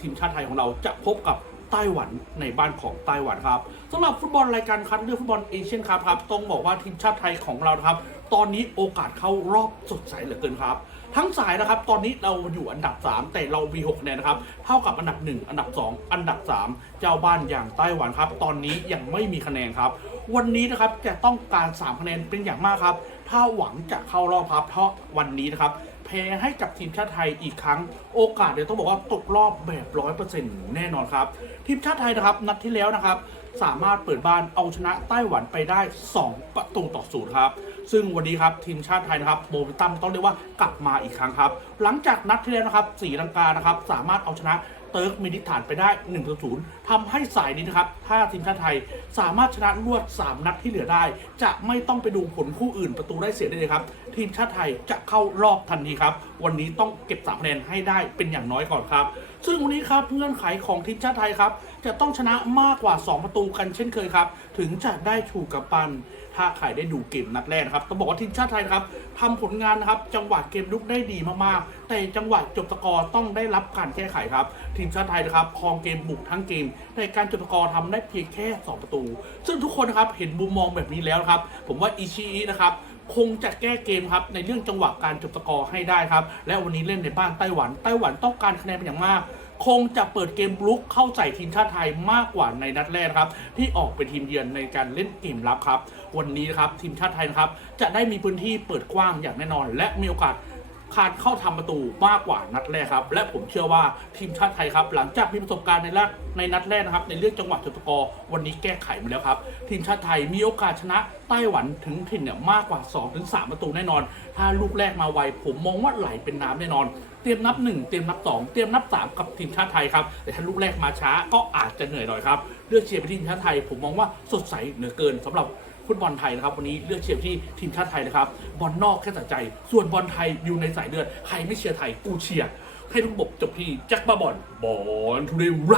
ทีมชาติไทยของเราจะพบกับไต้หวันในบ้านของไต้หวันครับสำหรับฟุตบอลรายการคัดเลือกฟุตบอลเอเชียนคัพครับต้องบอกว่าทีมชาติไทยของเราครับ ตอนนี้โอกาสเข้ารอบสดใสเหลือเกินครับ ทั้งสายนะครับ ตอนนี้เราอยู่อันดับ 3 แต่เรามี6คะแนนนะครับเท่ากับอันดับ 1 อันดับ 2 อันดับ 3 เจ้าบ้านอย่างไต้หวันครับ ตอนนี้ยังไม่มีคะแนนครับ วันนี้นะครับจะต้องการ 3 คะแนนเป็นอย่างมากครับ ถ้าหวังจะเข้ารอบครับเพราะวันนี้นะครับ แพ้ให้กับทีมชาติไทยอีกครั้ง โอกาสเดี๋ยวต้องบอกว่าตกรอบแบบร้อยเปอร์เซ็นต์แน่นอนครับ ทีมชาติไทยนะครับนัดที่แล้วนะครับ สามารถเปิดบ้านเอาชนะไต้หวันไปได้ 2 ประตูต่อศูนย์ครับ ซึ่งวันนี้ครับทีมชาติไทยนะครับโมเมนตัมต้องเรียกว่ากลับมาอีกครั้งครับ หลังจากนัดที่แล้วนะครับสีลังกานะครับสามารถเอาชนะ เติร์กมินิฐานไปได้1ต่อ0ทำให้สายนี้นะครับ ถ้าทีมชาติไทยสามารถชนะรวด 3 นัดที่เหลือได้ จะไม่ต้องไปดูผลคู่อื่นประตูได้เสียได้เลยครับ ทีมชาติไทยจะเข้ารอบทันทีครับ วันนี้ต้องเก็บ3คะแนนให้ได้เป็นอย่างน้อยก่อนครับ ซึ่งวันนี้ครับเงื่อนไขของทีมชาติไทยครับ จะต้องชนะมากกว่า 2 ประตูกันเช่นเคยครับ ถึงจะได้ถูกกับปัน ถ้าใครได้ดูเกมนัดแรกนะครับต้องบอกว่าทีมชาติไทยครับทำผลงานนะครับ จังหวะเกมลุกได้ดีมากๆ แต่จังหวะจบสกอร์ต้องได้รับการแก้ไขครับ ทีมชาติไทยนะครับครองเกมบุกทั้งเกม แต่การจบสกอร์ทำได้เพียงแค่ 2 ประตู ซึ่งทุกคนนะครับเห็นมุมมองแบบนี้แล้วครับ ผมว่าอิชิอินะครับ คงจะแก้เกมครับในเรื่องจังหวะการจบสกอร์ให้ได้ครับ และวันนี้เล่นในบ้านไต้หวัน ไต้หวันต้องการคะแนนเป็นอย่างมาก คงจะเปิดเกมลุกเข้าใส่ทีมชาติไทยมากกว่าในนัดแรกครับ ที่ออกเป็นทีมเยือนในการเล่นเกมรับครับ วันนี้ครับทีมชาติไทยครับจะได้มีพื้นที่เปิดกว้างอย่างแน่นอน และมีโอกาส การเข้าทำประตูมากกว่านัดแรกครับ และผมเชื่อว่าทีมชาติไทยครับ หลังจากมีประสบการณ์ในลัดในนัดแรกนะครับ ในเรื่องจังหวะจบสกอร์วันนี้แก้ไขมาแล้วครับ ทีมชาติไทยมีโอกาสชนะไต้หวันถึงถิ่นเนี่ยมากกว่า 2-3 ประตูแน่นอน ถ้าลูกแรกมาไวผมมองว่าไหลเป็นน้ำแน่นอน เตรียมนับ 1 เตรียมนับ 2 เตรียมนับ 3 กับทีมชาติไทยครับ แต่ถ้าลูกแรกมาช้าก็อาจจะเหนื่อยหน่อยครับ เลือกเชียร์ไปที่ทีมชาติไทย ผมมองว่าสดใสเหนือเกินสำหรับฟุตบอลไทยนะครับวันนี้เลือกเชียร์ที่ทีมชาติไทยนะครับบอลนอกแค่ใจ ส่วนบอลไทยอยู่ในสายเลือดใครไม่เชียร์ไทยกูเชียร์ให้ทุกบบจบที่แจ็คบาบอลบอลทูเดย์ไร